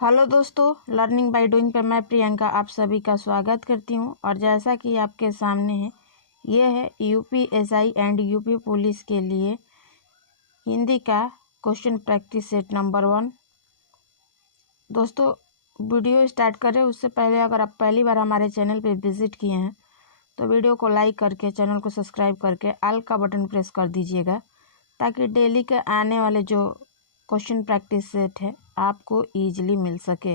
Hello दोस्तों, learning by doing पर मैं प्रियंका आप सभी का स्वागत करती हूं। और जैसा कि आपके सामने है, ये है यूपीएसआई एंड यूपी पुलिस के लिए हिंदी का क्वेश्चन प्रैक्टिस सेट नंबर 1। दोस्तों, वीडियो स्टार्ट करें उससे पहले अगर आप पहली बार हमारे चैनल पर विजिट किए हैं तो वीडियो को लाइक करके चैनल को सब्सक्राइब करके ऑल का बटन प्रेस कर दीजिएगा, ताकि डेली के आने वाले जो क्वेश्चन प्रैक्टिस सेट है आपको ईजिली मिल सके।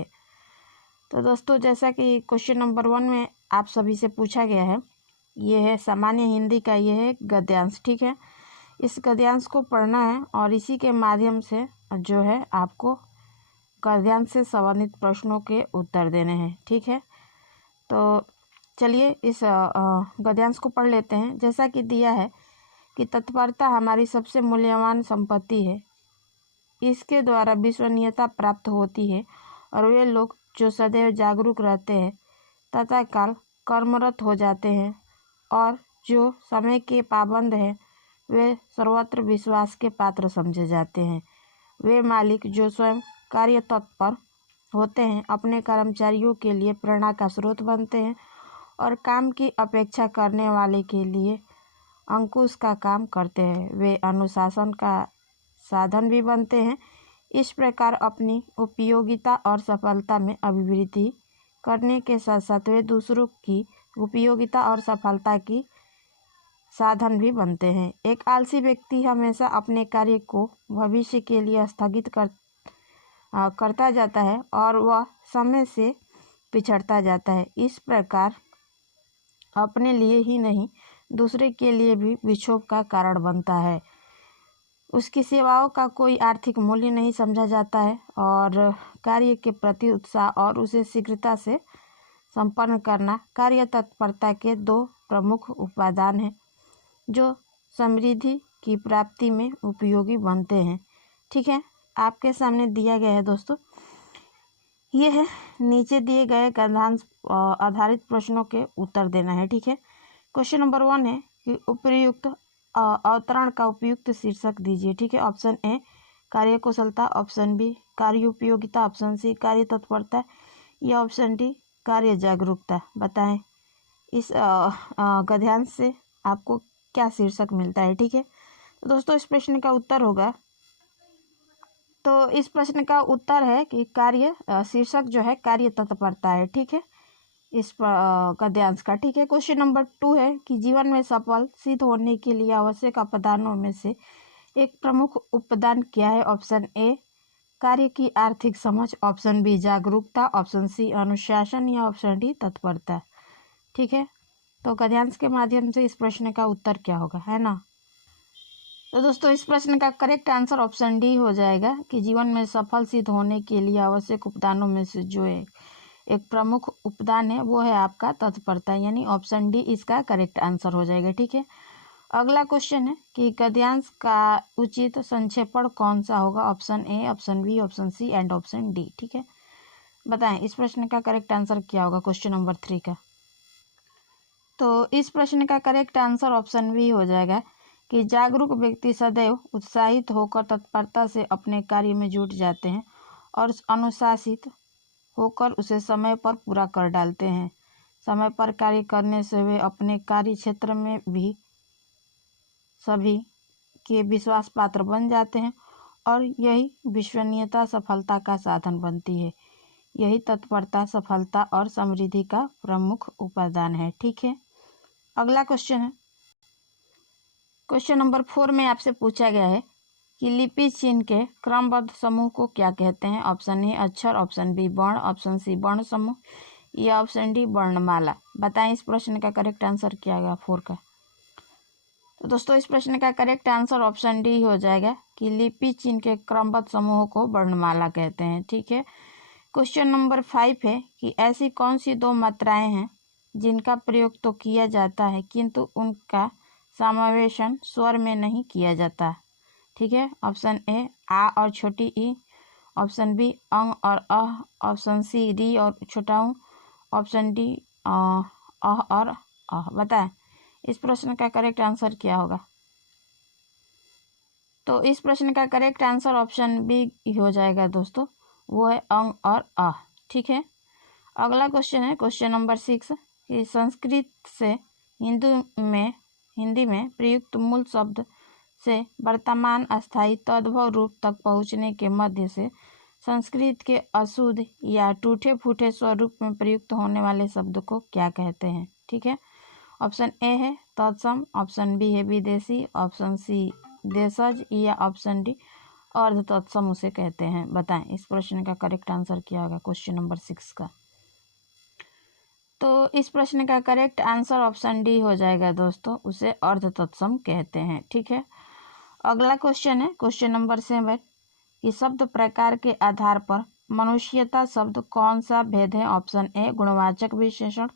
तो दोस्तों, जैसा कि क्वेश्चन नंबर 1 में आप सभी से पूछा गया है, ये है सामान्य हिंदी का, ये है गद्यांश। ठीक है, इस गद्यांश को पढ़ना है और इसी के माध्यम से जो है आपको गद्यांश से संबंधित प्रश्नों के उत्तर देने हैं। ठीक है, तो चलिए इस गद्यांश को पढ़ लेते हैं। जैसा कि दिया है कि तत्परता हमारी सबसे मूल्यवान संपत्ति है, इसके द्वारा विश्वसनीयता प्राप्त होती है और वे लोग जो सदैव जागरूक रहते हैं तथा काल कर्मरत हो जाते हैं और जो समय के पाबंद हैं वे सर्वत्र विश्वास के पात्र समझे जाते हैं। वे मालिक जो स्वयं कार्य तत्पर होते हैं अपने कर्मचारियों के लिए प्रेरणा का स्रोत बनते हैं और काम की अपेक्षा करने वाले के लिए अंकुश का काम करते हैं। वे अनुशासन का साधन भी बनते हैं। इस प्रकार अपनी उपयोगिता और सफलता में अभिवृद्धि करने के साथ साथ वे दूसरों की उपयोगिता और सफलता की साधन भी बनते हैं। एक आलसी व्यक्ति हमेशा अपने कार्य को भविष्य के लिए स्थगित करता जाता है और वह समय से पिछड़ता जाता है। इस प्रकार अपने लिए ही नहीं दूसरे के लिए भी विक्षोभ का कारण बनता है। उसकी सेवाओं का कोई आर्थिक मूल्य नहीं समझा जाता है और कार्य के प्रति उत्साह और उसे शीघ्रता से संपन्न करना कार्य तत्परता के दो प्रमुख उपादान हैं जो समृद्धि की प्राप्ति में उपयोगी बनते हैं। ठीक है, आपके सामने दिया गया है दोस्तों, ये है नीचे दिए गए गद्यांश आधारित प्रश्नों के उत्तर देना है। ठीक है, क्वेश्चन नंबर 1 है कि उपर्युक्त अवतरण का उपयुक्त शीर्षक दीजिए। ठीक है, ऑप्शन ए कार्य कुशलता, ऑप्शन बी कार्य उपयोगिता, ऑप्शन सी कार्य तत्परता या ऑप्शन डी कार्य जागरूकता। बताएं इस गद्यांश से आपको क्या शीर्षक मिलता है। ठीक है, तो दोस्तों इस प्रश्न का उत्तर होगा, तो इस प्रश्न का उत्तर है कि कार्य शीर्षक जो है कार्य तत्परता है। ठीक है, इस गद्यांश का। ठीक है, क्वेश्चन नंबर 2 है कि जीवन में सफल सिद्ध होने के लिए आवश्यक उपादानों में से एक प्रमुख उपादान क्या है। ऑप्शन ए कार्य की आर्थिक समझ, ऑप्शन बी जागरूकता, ऑप्शन सी अनुशासन या ऑप्शन डी तत्परता। ठीक है, तो गद्यांश के माध्यम से इस प्रश्न का उत्तर क्या होगा, है ना। तो दोस्तों इस प्रश्न का करेक्ट आंसर ऑप्शन डी हो जाएगा कि जीवन में सफल सिद्ध होने के लिए आवश्यक उपादानों में से जो एक प्रमुख उपादान है वो है आपका तत्परता, यानी ऑप्शन डी इसका करेक्ट आंसर हो जाएगा। ठीक है, अगला क्वेश्चन है कि गद्यांश का उचित संक्षेपण कौन सा होगा। Option A, option B, option C and option D. ठीक है, बताएं इस प्रश्न का करेक्ट आंसर क्या होगा क्वेश्चन नंबर 3 का। तो इस प्रश्न का करेक्ट आंसर ऑप्शन बी हो जाएगा कि जागरूक व्यक्ति सदैव उत्साहित होकर तत्परता से अपने कार्य में जुट जाते हैं और अनुशासित होकर उसे समय पर पूरा कर डालते हैं। समय पर कार्य करने से वे अपने कार्य क्षेत्र में भी सभी के विश्वास पात्र बन जाते हैं और यही विश्वसनीयता सफलता का साधन बनती है। यही तत्परता सफलता और समृद्धि का प्रमुख उपादान है। ठीक है, अगला क्वेश्चन है, क्वेश्चन नंबर 4 में आपसे पूछा गया है कि लिपि चिन्ह के क्रमबद्ध समूह को क्या कहते हैं। ऑप्शन ए अक्षर, ऑप्शन बी वर्ण, ऑप्शन सी वर्ण समूह या ऑप्शन डी वर्णमाला। बताएं इस प्रश्न का करेक्ट आंसर क्या होगा 4 का। तो दोस्तों इस प्रश्न का करेक्ट आंसर ऑप्शन डी हो जाएगा कि लिपि चिन्ह के क्रमबद्ध समूह को वर्णमाला कहते हैं। ठीक है, क्वेश्चन नंबर 5 है कि ऐसी कौन सी दो मात्राएं हैं जिनका प्रयोग तो किया जाता है किंतु उनका समावेशन स्वर में नहीं किया जाता। ठीक है, ऑप्शन ए आ और छोटी ई, ऑप्शन बी अंग और अह, ऑप्शन सी री और छोटा ऊ, ऑप्शन डी अह और अह। बताएं इस प्रश्न का करेक्ट आंसर क्या होगा। तो इस प्रश्न का करेक्ट आंसर ऑप्शन बी हो जाएगा दोस्तों, वो है अंग और अ। ठीक है, अगला क्वेश्चन है क्वेश्चन नंबर 6 कि संस्कृत से हिंदी में प्रयुक्त मूल शब्द से वर्तमान अस्थायी तद्भव रूप तक पहुँचने के मध्य से संस्कृत के अशुद्ध या टूटे फूटे स्वरूप में प्रयुक्त होने वाले शब्द को क्या कहते हैं। ठीक है, ऑप्शन ए है तत्सम, ऑप्शन बी है विदेशी, ऑप्शन सी देशज या ऑप्शन डी अर्ध तत्सम उसे कहते हैं। बताएं इस प्रश्न का करेक्ट आंसर क्या होगा क्वेश्चन नंबर 6 का। तो इस प्रश्न का करेक्ट आंसर ऑप्शन डी हो जाएगा दोस्तों, उसे अर्ध तत्सम कहते हैं। ठीक है, अगला क्वेश्चन है क्वेश्चन नंबर 7 कि शब्द प्रकार के आधार पर मनुष्यता शब्द कौन सा भेद है। ऑप्शन ए गुणवाचक विशेषण,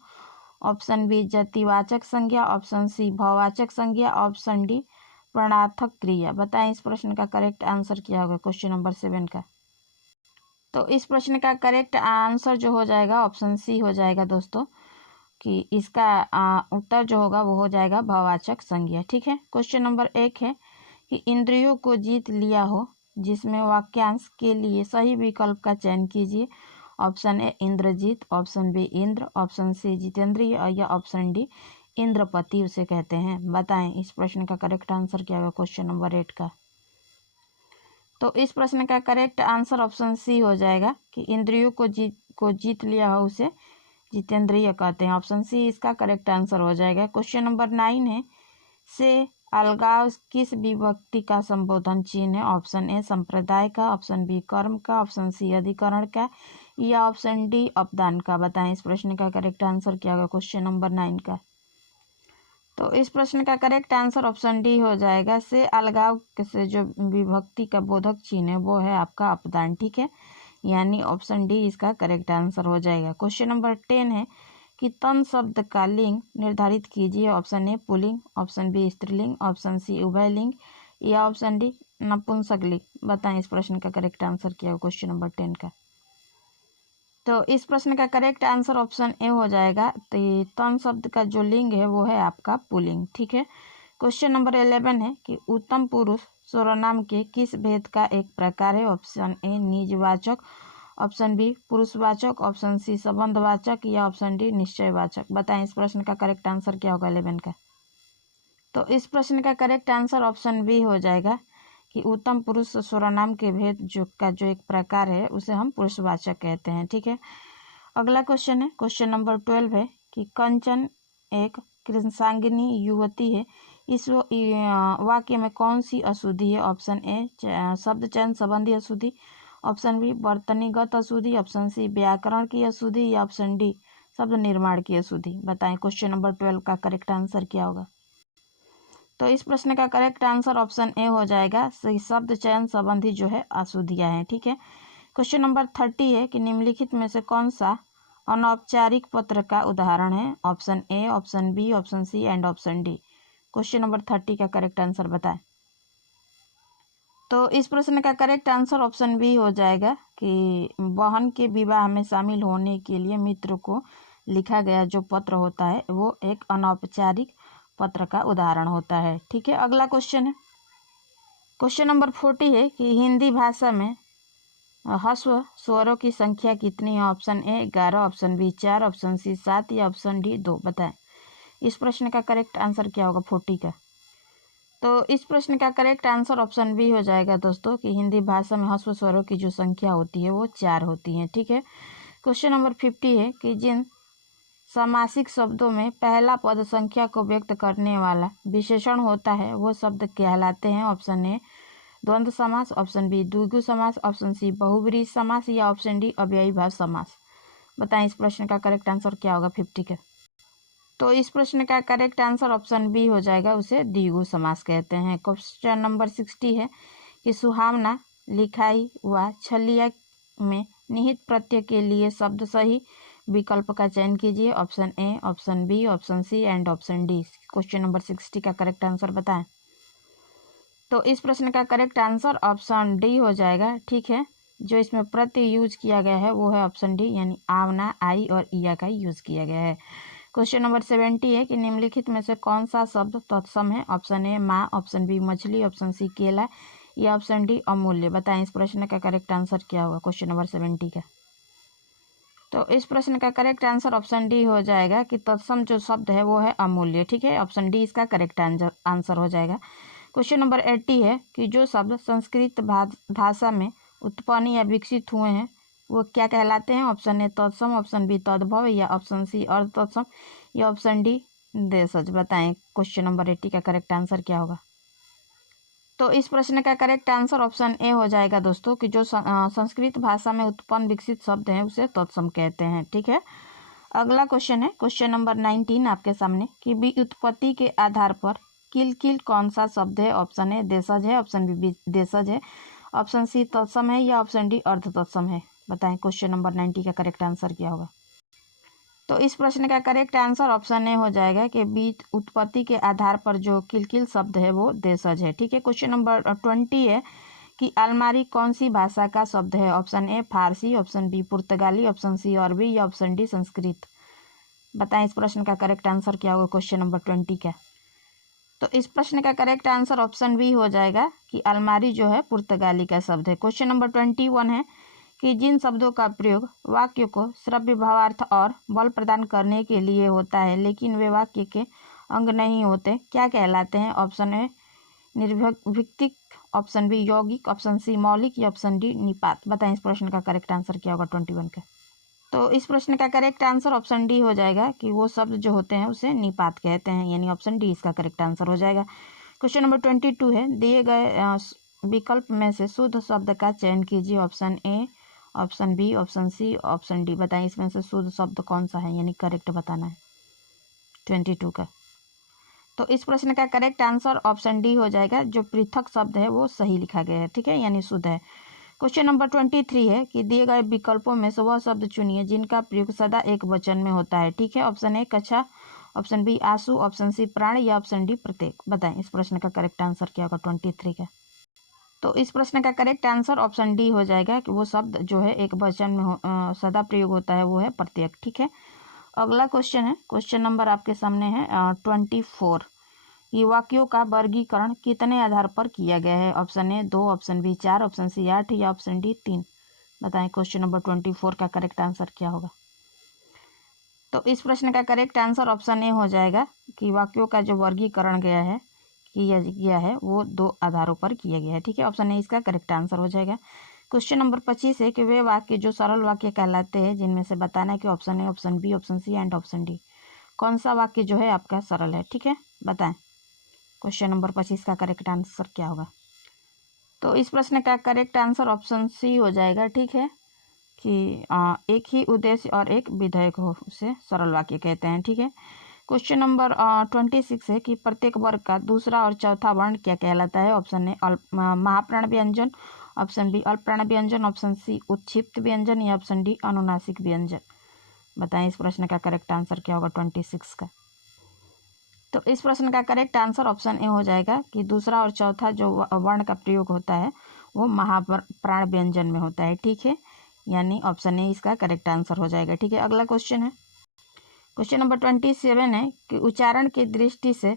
ऑप्शन बी जातिवाचक संज्ञा, ऑप्शन सी भाववाचक संज्ञा, ऑप्शन डी प्रणार्थक क्रिया। बताएं इस प्रश्न का करेक्ट आंसर क्या होगा क्वेश्चन नंबर 7 का। तो इस प्रश्न का करेक्ट आंसर जो हो जाएगा ऑप्शन सी हो जाएगा दोस्तों, कि इसका उत्तर जो होगा वो हो जाएगा भाववाचक संज्ञा। ठीक है, क्वेश्चन नंबर 1 है कि इंद्रियों को जीत लिया हो, जिसमें वाक्यांश के लिए सही विकल्प का चयन कीजिए। Option A Indrajit, option B Indra, option C जितेंद्रिय या ऑप्शन डी इंद्रपति उसे कहते हैं। बताएं इस प्रश्न का करेक्ट आंसर क्या होगा क्वेश्चन नंबर 8 का। तो इस प्रश्न का करेक्ट आंसर ऑप्शन सी हो जाएगा कि इंद्रियों को जीत लिया हो उसे जितेंद्रिय कहते हैं। ऑप्शन सी इसका करेक्ट आंसर हो जाएगा। क्वेश्चन नंबर 9 है से अलगाव किस विभक्ति का संबोधन चिन्ह है। ऑप्शन ए संप्रदाय का, ऑप्शन बी कर्म का, ऑप्शन सी अधिकरण का या ऑप्शन डी अपदान का। बताएं इस प्रश्न का करेक्ट आंसर क्या होगा क्वेश्चन नंबर 9 का। तो इस प्रश्न का करेक्ट आंसर ऑप्शन डी हो जाएगा, से अलगाव से जो विभक्ति का बोधक चिन्ह है वो है आपका अपदान। ठीक है, यानी ऑप्शन डी इसका करेक्ट आंसर हो जाएगा। क्वेश्चन नंबर 10 है कि तन शब्द का लिंग निर्धारित कीजिए। ऑप्शन ए पुल्लिंग, ऑप्शन बी स्त्रीलिंग, ऑप्शन सी उभयलिंग या ऑप्शन डी नपुंसकलिंग। बताएं इस प्रश्न का करेक्ट आंसर क्या हो क्वेश्चन नंबर 10 का। तो इस प्रश्न का करेक्ट आंसर ऑप्शन ए हो जाएगा। तो तन शब्द का जो लिंग है वो है आपका पुल्लिंग। ठीक है, क्वेश्चन नंबर 11 है कि उत्तम पुरुष सर्वनाम के किस भेद का एक प्रकार है। ऑप्शन ए निजवाचक, ऑप्शन बी पुरुषवाचक, ऑप्शन सी संबंधवाचक या ऑप्शन डी निश्चयवाचक। बताएं इस प्रश्न का करेक्ट आंसर क्या होगा 11 का। तो इस प्रश्न का करेक्ट आंसर ऑप्शन बी हो जाएगा कि उत्तम पुरुष सर्वनाम के भेद जो एक प्रकार है उसे हम पुरुषवाचक कहते हैं। ठीक है, अगला क्वेश्चन है क्वेश्चन नंबर 12 है कि कंचन एक कृष्णांगिनी युवती है, इस वाक्य में कौन सी अशुद्धि है। ऑप्शन ए शब्द चयन संबंधी अशुद्धि, ऑप्शन बी वर्तनीगत अशुद्धि, ऑप्शन सी व्याकरण की अशुद्धि या ऑप्शन डी शब्द निर्माण की अशुद्धि। बताएं क्वेश्चन नंबर 12 का करेक्ट आंसर क्या होगा। तो इस प्रश्न का करेक्ट आंसर ऑप्शन ए हो जाएगा, सही शब्द चयन संबंधी जो है अशुद्धियां हैं। ठीक है, क्वेश्चन नंबर 30 है कि निम्नलिखित में से कौन सा अनौपचारिक पत्र का उदाहरण है। Option A, option B, option C and option D. Question number 30 का करेक्ट आंसर बताएं। तो इस प्रश्न का करेक्ट आंसर ऑप्शन बी हो जाएगा कि बहन के विवाह में शामिल होने के लिए मित्र को लिखा गया जो पत्र होता है वो एक अनौपचारिक पत्र का उदाहरण होता है। ठीक है, अगला क्वेश्चन है क्वेश्चन नंबर 40 है कि हिंदी भाषा में ह्रस्व स्वरों की संख्या कितनी है। Option A 11, option B 4, option C 7 या ऑप्शन डी 2। बताएं इस प्रश्न का करेक्ट आंसर क्या होगा 40 का। तो इस प्रश्न का करेक्ट आंसर ऑप्शन बी हो जाएगा दोस्तों कि हिंदी भाषा में ह्रस्व स्वरों की जो संख्या होती है वो 4 होती है। ठीक है, क्वेश्चन नंबर 50 है कि जिन समासिक शब्दों में पहला पद संख्या को व्यक्त करने वाला विशेषण होता है वो शब्द कहलाते हैं। ऑप्शन ए द्वंद्व समास, ऑप्शन बी द्विगु समास, ऑप्शन सी बहुब्रीहि समास या ऑप्शन डी अव्ययी भाव समास। बताएं इस प्रश्न का करेक्ट आंसर क्या होगा 50 का। तो इस प्रश्न का करेक्ट आंसर ऑप्शन बी हो जाएगा, उसे द्विगु समास कहते हैं। क्वेश्चन नंबर 60 है कि सुहावना, लिखाई व छलिया में निहित प्रत्यय के लिए शब्द सही विकल्प का चयन कीजिए। Option A, option B, option C and option D. Question number 60 का करेक्ट आंसर बताएं। तो इस प्रश्न का करेक्ट आंसर ऑप्शन डी हो जाएगा। ठीक है, जो इसमें प्रत्यय यूज किया गया है वो है ऑप्शन डी, यानी आवना, आई और इया का यूज किया गया है। क्वेश्चन नंबर 70 है कि निम्नलिखित में से कौन सा शब्द तत्सम है। ऑप्शन ए माँ, ऑप्शन बी मछली, ऑप्शन सी केला या ऑप्शन डी अमूल्य। बताएं इस प्रश्न का करेक्ट आंसर क्या होगा क्वेश्चन नंबर 70 का। तो इस प्रश्न का करेक्ट आंसर ऑप्शन डी हो जाएगा कि तत्सम जो शब्द है वो है अमूल्य। ठीक है, ऑप्शन डी इसका करेक्ट आंसर हो जाएगा। क्वेश्चन नंबर 80 है कि जो शब्द संस्कृत भाषा में उत्पन्न या विकसित हुए हैं वो क्या कहलाते हैं। ऑप्शन ए तत्सम, ऑप्शन बी तद्भव, या ऑप्शन सी अर्ध तत्सम, या ऑप्शन डी देशज। बताएं क्वेश्चन नंबर 80 का करेक्ट आंसर क्या होगा। तो इस प्रश्न का करेक्ट आंसर ऑप्शन ए हो जाएगा दोस्तों कि जो संस्कृत भाषा में उत्पन्न विकसित शब्द हैं उसे तत्सम कहते हैं। ठीक है, अगला क्वेश्चन है क्वेश्चन नंबर 19 आपके सामने कि व्युत्पत्ति के आधार पर किल किल कौन सा शब्द है। ऑप्शन ए देशज है, ऑप्शन बी देशज है, ऑप्शन सी तत्सम है, या ऑप्शन डी अर्ध तत्सम है। बताएं क्वेश्चन नंबर 90 का करेक्ट आंसर क्या होगा। तो इस प्रश्न का करेक्ट आंसर ऑप्शन ए हो जाएगा कि बीज उत्पत्ति के आधार पर जो किलकिल शब्द है वो देशज है। ठीक है, क्वेश्चन नंबर 20 है कि अलमारी कौन सी भाषा का शब्द है। ऑप्शन ए फारसी, ऑप्शन बी पुर्तगाली, ऑप्शन सी अरबी, या ऑप्शन डी संस्कृत। बताएं इस प्रश्न का करेक्ट आंसर क्या होगा क्वेश्चन नंबर 20 का। तो इस प्रश्न का करेक्ट आंसर ऑप्शन बी हो जाएगा कि अलमारी जो है पुर्तगाली का शब्द है। क्वेश्चन नंबर 21 है कि जिन शब्दों का प्रयोग वाक्य को श्रव्य भावार्थ और बल प्रदान करने के लिए होता है लेकिन वे वाक्य के अंग नहीं होते, क्या कहलाते हैं। ऑप्शन ए निर्भिक्तिक, ऑप्शन बी यौगिक, ऑप्शन सी मौलिक, या ऑप्शन डी निपात। बताएं इस प्रश्न का करेक्ट आंसर क्या होगा 21 का। तो इस प्रश्न का करेक्ट आंसर ऑप्शन डी हो जाएगा कि वो शब्द जो होते हैं उसे निपात कहते हैं, यानी ऑप्शन डी इसका करेक्ट आंसर हो जाएगा। क्वेश्चन नंबर 22 है दिए गए विकल्प में से शुद्ध शब्द का चयन कीजिए। Option A, option B, option C, option D. बताएं इसमें से शुद्ध शब्द कौन सा है, यानी करेक्ट बताना है 22 का। तो इस प्रश्न का करेक्ट आंसर ऑप्शन डी हो जाएगा, जो पृथक शब्द है वो सही लिखा गया है। ठीक है, यानी शुद्ध है। क्वेश्चन नंबर 23 है कि दिए गए विकल्पों में से वह शब्द चुनिए जिनका प्रयोग सदा एक वचन में होता है। ठीक है, ऑप्शन ए कक्षा, ऑप्शन बी आंसू, ऑप्शन सी प्राण, या ऑप्शन डी प्रत्येक। बताएं इस प्रश्न का करेक्ट आंसर क्या होगा 23 का। तो इस प्रश्न का करेक्ट आंसर ऑप्शन डी हो जाएगा कि वो शब्द जो है एक वचन में सदा प्रयोग होता है वो है प्रत्येक। ठीक है, अगला क्वेश्चन है क्वेश्चन नंबर आपके सामने है 24। ये वाक्यों का वर्गीकरण कितने आधार पर किया गया है। Option A 2, option B 4, option C 8, या ऑप्शन डी 3। बताएं क्वेश्चन नंबर 24 का करेक्ट आंसर क्या होगा। तो इस प्रश्न का करेक्ट आंसर ऑप्शन ए हो जाएगा कि वाक्यों का जो वर्गीकरण किया गया है वो 2 आधारों पर किया गया है। ठीक है, ऑप्शन ए इसका करेक्ट आंसर हो जाएगा। क्वेश्चन नंबर 25 है कि वे वाक्य जो सरल वाक्य कहलाते हैं जिनमें से बताना है कि option A, option B, option C and option D कौन सा वाक्य जो है आपका सरल है। ठीक है, बताएं क्वेश्चन नंबर 25 का करेक्ट आंसर क्या होगा। तो इस प्रश्न का करेक्ट आंसर ऑप्शन सी हो जाएगा। ठीक है, कि एक ही उद्देश्य और एक विधेयक हो उसे सरल वाक्य कहते हैं। ठीक है, क्वेश्चन नंबर 26 है कि प्रत्येक वर्ग का दूसरा और चौथा वर्ण क्या कहलाता है। ऑप्शन ए महाप्राण व्यंजन, ऑप्शन बी अल्पप्राण व्यंजन, ऑप्शन सी उत्क्षिप्त व्यंजन, या ऑप्शन डी अनुनासिक व्यंजन। बताएं इस प्रश्न का करेक्ट आंसर क्या होगा 26 का। तो इस प्रश्न का करेक्ट आंसर ऑप्शन ए हो जाएगा कि दूसरा और चौथा जो वर्ण का प्रयोग होता है वो महाप्राण व्यंजन में होता है। ठीक है, यानी ऑप्शन ए इसका करेक्ट आंसर हो जाएगा। ठीक है, अगला क्वेश्चन है क्वेश्चन नंबर 27 है कि उच्चारण की दृष्टि से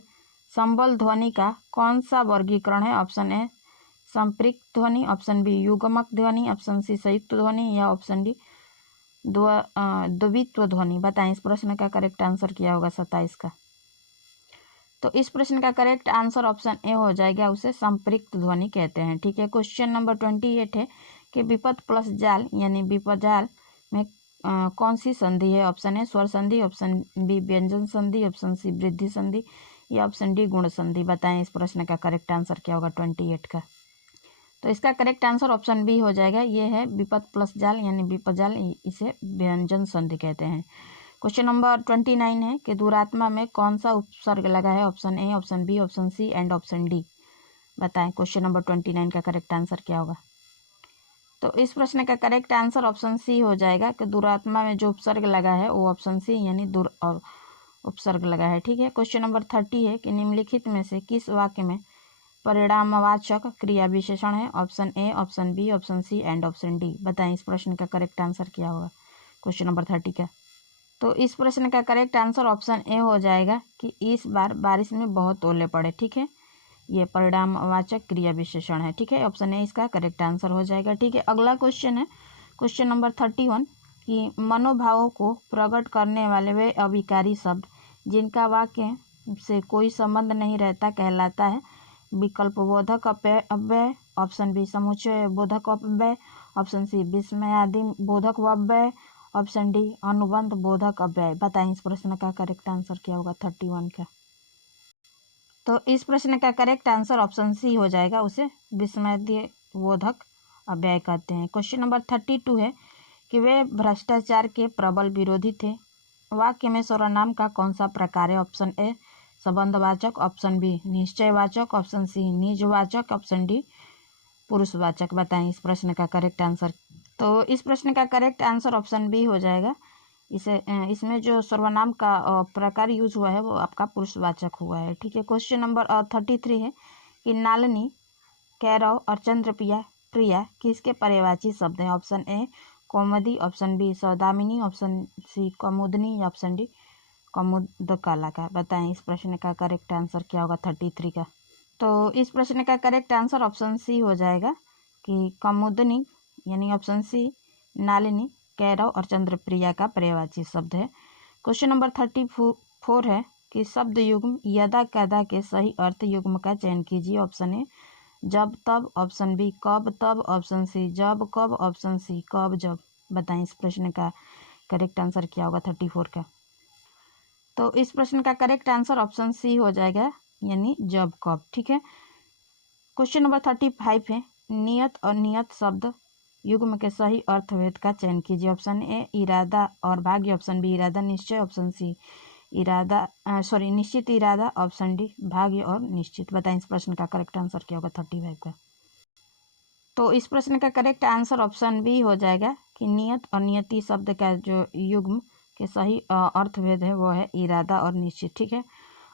संबल ध्वनि का कौन सा वर्गीकरण है। ऑप्शन ए संपृक्त ध्वनि, ऑप्शन बी युग्मक ध्वनि, ऑप्शन सी संयुक्त ध्वनि, या ऑप्शन डी द्वित्व ध्वनि। बताएं इस प्रश्न का करेक्ट आंसर क्या होगा 27 का। तो इस प्रश्न का करेक्ट आंसर ऑप्शन ए हो जाएगा, उसे संपृक्त ध्वनि कहते हैं। ठीक है, क्वेश्चन नंबर 28 है कि विपद प्लस जाल यानी विपजाल में कौन सी संधि है। ऑप्शन ए स्वर संधि, ऑप्शन बी व्यंजन संधि, ऑप्शन सी वृद्धि संधि, या ऑप्शन डी गुण संधि। बताएं इस प्रश्न का करेक्ट आंसर क्या होगा 28 का। तो इसका करेक्ट आंसर ऑप्शन बी हो जाएगा, ये है विपद प्लस जाल यानी विपजाल, इसे व्यंजन संधि कहते हैं। क्वेश्चन नंबर 29 है कि दुरात्मा में कौन सा उपसर्ग लगा है। Option A, option B, option C and option D. बताएं क्वेश्चन नंबर 29 का करेक्ट आंसर क्या होगा। तो इस प्रश्न का करेक्ट आंसर ऑप्शन सी हो जाएगा कि दुरात्मा में जो उपसर्ग लगा है वो ऑप्शन सी यानी दुर उपसर्ग लगा है। ठीक है, क्वेश्चन नंबर 30 है कि निम्नलिखित में से किस वाक्य में परिणामवाचक क्रिया विशेषण है। Option A, option B, option C and option D. बताएं इस प्रश्न का करेक्ट आंसर क्या होगा क्वेश्चन नंबर 30 का। तो इस प्रश्न का करेक्ट आंसर ऑप्शन ए हो जाएगा कि इस बार बारिश में बहुत ओले पड़े। ठीक है, ये परिणामवाचक क्रिया विशेषण है। ठीक है, ऑप्शन ए इसका करेक्ट आंसर हो जाएगा। ठीक है, अगला क्वेश्चन है क्वेश्चन नंबर 31 कि मनोभावों को प्रकट करने वाले वे अभिकारी शब्द जिनका वाक्य से कोई संबंध नहीं रहता कहलाता है। विकल्प बोधक अव्यय, ऑप्शन बी समुच्चय बोधक अव्यय, ऑप्शन सी विस्मयादि बोधक अव्यय, ऑप्शन डी अनुबंध बोधक अव्यय। बताएं इस प्रश्न का करेक्ट आंसर क्या होगा 31 का। तो इस प्रश्न का करेक्ट आंसर ऑप्शन सी हो जाएगा, उसे विस्मयादि बोधक अव्यय कहते हैं। क्वेश्चन नंबर 32 है कि वे भ्रष्टाचार के प्रबल विरोधी थे। वाक्य में सर्वनाम का कौन सा प्रकार है? ऑप्शन ए संबंधवाचक, ऑप्शन बी निश्चयवाचक, ऑप्शन सी निजवाचक, ऑप्शन डी पुरुषवाचक। बताएं इस प्रश्न का करेक्ट आंसर। तो इस प्रश्न का करेक्ट आंसर ऑप्शन बी हो जाएगा। इसमें जो सर्वनाम का प्रकार यूज हुआ है वो आपका पुरुषवाचक हुआ है। ठीक है, क्वेश्चन नंबर 33 है कि नालनी, कैरव और चंद्रप्रिया किसके पर्यायवाची शब्द हैं? ऑप्शन ए कौमुदी, ऑप्शन बी सौदामिनी, ऑप्शन सी कौमुदनी, ऑप्शन डी कौमुदकाला का। बताएं इस प्रश्न का करेक्ट आंसर क्या होगा 33 का। तो इस प्रश्न का करेक्ट आंसर ऑप्शन सी हो जाएगा कि कौमुदनी, यानी ऑप्शन सी नालिनी, कैरव और चंद्रप्रिया का पर्यायवाची शब्द है। क्वेश्चन नंबर 34 है कि शब्द युग्म यदा कदा के सही अर्थ युग्म का चयन कीजिए। ऑप्शन ए जब तब, ऑप्शन बी कब तब, ऑप्शन सी जब कब, ऑप्शन सी कब जब। बताएं इस प्रश्न का करेक्ट आंसर क्या होगा 34 का। तो इस प्रश्न का करेक्ट आंसर ऑप्शन सी हो जाएगा, यानी जब कब। ठीक है, क्वेश्चन नंबर 35 है नियत और नियत शब्द युग्म के सही अर्थभेद का चयन कीजिए। ऑप्शन ए इरादा और भाग्य, ऑप्शन बी इरादा निश्चय, ऑप्शन सी निश्चित इरादा, ऑप्शन डी भाग्य और निश्चित। बताएं इस प्रश्न का करेक्ट आंसर क्या होगा 35 का। तो इस प्रश्न का करेक्ट आंसर ऑप्शन बी हो जाएगा कि नियत और नियति शब्द का जो युग्म के सही अर्थभेद है वो है इरादा और निश्चित। ठीक है,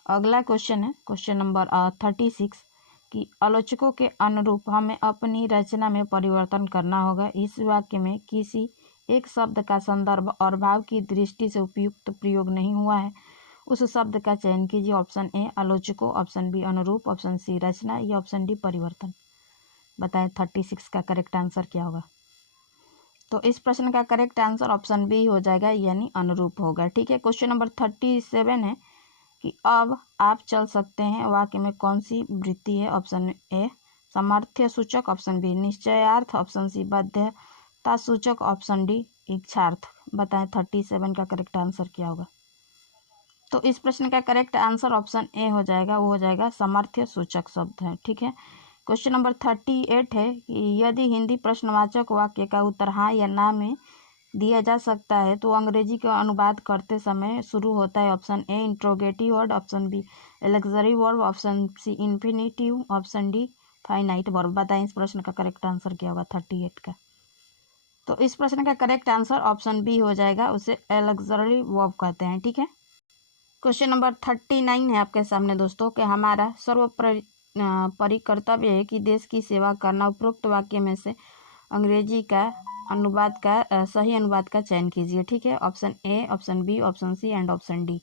अगला क्वेश्चन है क्वेश्चन नंबर 36 कि आलोचकों के अनुरूप हमें अपनी रचना में परिवर्तन करना होगा। इस वाक्य में किसी एक शब्द का संदर्भ और भाव की दृष्टि से उपयुक्त प्रयोग नहीं हुआ है, उस शब्द का चयन कीजिए। ऑप्शन ए आलोचकों, ऑप्शन बी अनुरूप, ऑप्शन सी रचना या ऑप्शन डी परिवर्तन। बताएं 36 का करेक्ट आंसर क्या होगा। तो इस प्रश्न का करेक्ट आंसर ऑप्शन बी हो जाएगा, यानी अनुरूप होगा। ठीक है, क्वेश्चन नंबर 37 है कि अब आप चल सकते हैं वाक्य में कौन सी वृत्ति है? ऑप्शन ए सामर्थ्य सूचक, ऑप्शन बी निश्चयार्थ, ऑप्शन सी बाध्यता सूचक, ऑप्शन डी इच्छार्थ। बताएं 37 का करेक्ट आंसर क्या होगा। तो इस प्रश्न का करेक्ट आंसर ऑप्शन ए हो जाएगा, वो हो जाएगा सामर्थ्य सूचक शब्द है। ठीक है, क्वेश्चन नंबर 38 है कि यदि हिंदी प्रश्नवाचक वाक्य का उत्तर हाँ या ना में दिया जा सकता है तो अंग्रेजी का अनुवाद करते समय शुरू होता है। Option A interrogative word, option B auxiliary verb, option C infinitive, option D finite verb. बताएं इस प्रश्न का करेक्ट आंसर क्या होगा 38 का। तो इस प्रश्न का करेक्ट आंसर ऑप्शन बी हो जाएगा, उसे एलेक्सरी वर्ब कहते हैं। ठीक है, क्वेश्चन नंबर 39 है आपके सामने दोस्तों कि हमारा सर्वोपरि कर्तव्य है कि देश की सेवा करना। उपरोक्त वाक्य में से अंग्रेजी का अनुवाद का सही अनुवाद का चयन कीजिए। ठीक है, option A, option B, option C and option D.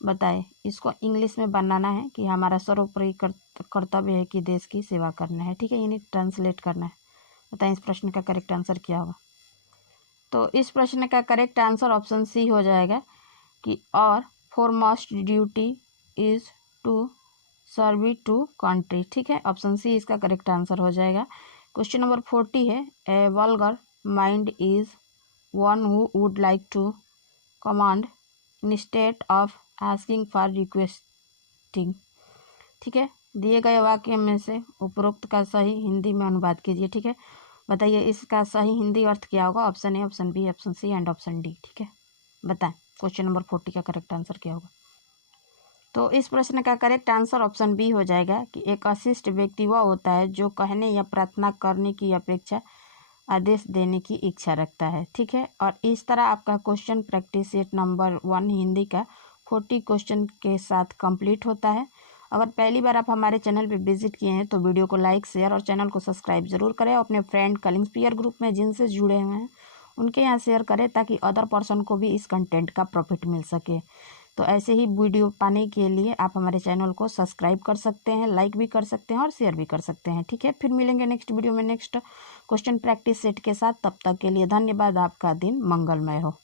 बताएं इसको इंग्लिश में बनाना है कि हमारा सर्वोपरि कर्तव्य है कि देश की सेवा करना है। ठीक है, यानी ट्रांसलेट करना है। बताएं इस प्रश्न का करेक्ट आंसर क्या होगा। तो इस प्रश्न का करेक्ट आंसर ऑप्शन सी हो जाएगा कि our foremost duty is to serve to country. ठीक है, ऑप्शन सी इसका करेक्ट आंसर हो जाएगा। क्वेश्चन नंबर 40 है a vulgar mind is one who would like to command instead of asking for requesting. ठीक है, दिए गए वाक्य में से उपरोक्त का सही हिंदी में अनुवाद कीजिए। ठीक है, बताइए इसका सही हिंदी अर्थ क्या होगा। Option A, option B, option C and option D. ठीक है, बताएं क्वेश्चन नंबर 40 का करेक्ट आंसर क्या होगा। तो इस प्रश्न का करेक्ट आंसर ऑप्शन बी हो जाएगा कि एक अशिष्ट व्यक्ति वह होता है जो कहने या प्रार्थना करने की अपेक्षा आदेश देने की इच्छा रखता है। ठीक है, और इस तरह आपका question practice set number 1 Hindi का 40 क्वेश्चन के साथ कंप्लीट होता है। अगर पहली बार आप हमारे चैनल पर विजिट किए हैं तो वीडियो को लाइक, शेयर और चैनल को सब्सक्राइब जरूर करें। अपने फ्रेंड कलिंग्स पीयर ग्रुप में जिनसे जुड़े हुए हैं उनके यहाँ शेयर करें ताकि अदर पर्सन को भी इस कंटेंट का प्रॉफिट मिल सके। तो ऐसे ही वीडियो पाने के लिए आप हमारे चैनल को सब्सक्राइब कर सकते हैं, लाइक भी कर सकते हैं और शेयर भी कर सकते हैं। ठीक है, फिर मिलेंगे नेक्स्ट वीडियो में नेक्स्ट क्वेश्चन प्रैक्टिस सेट के साथ। तब तक के लिए धन्यवाद। आपका दिन मंगलमय हो।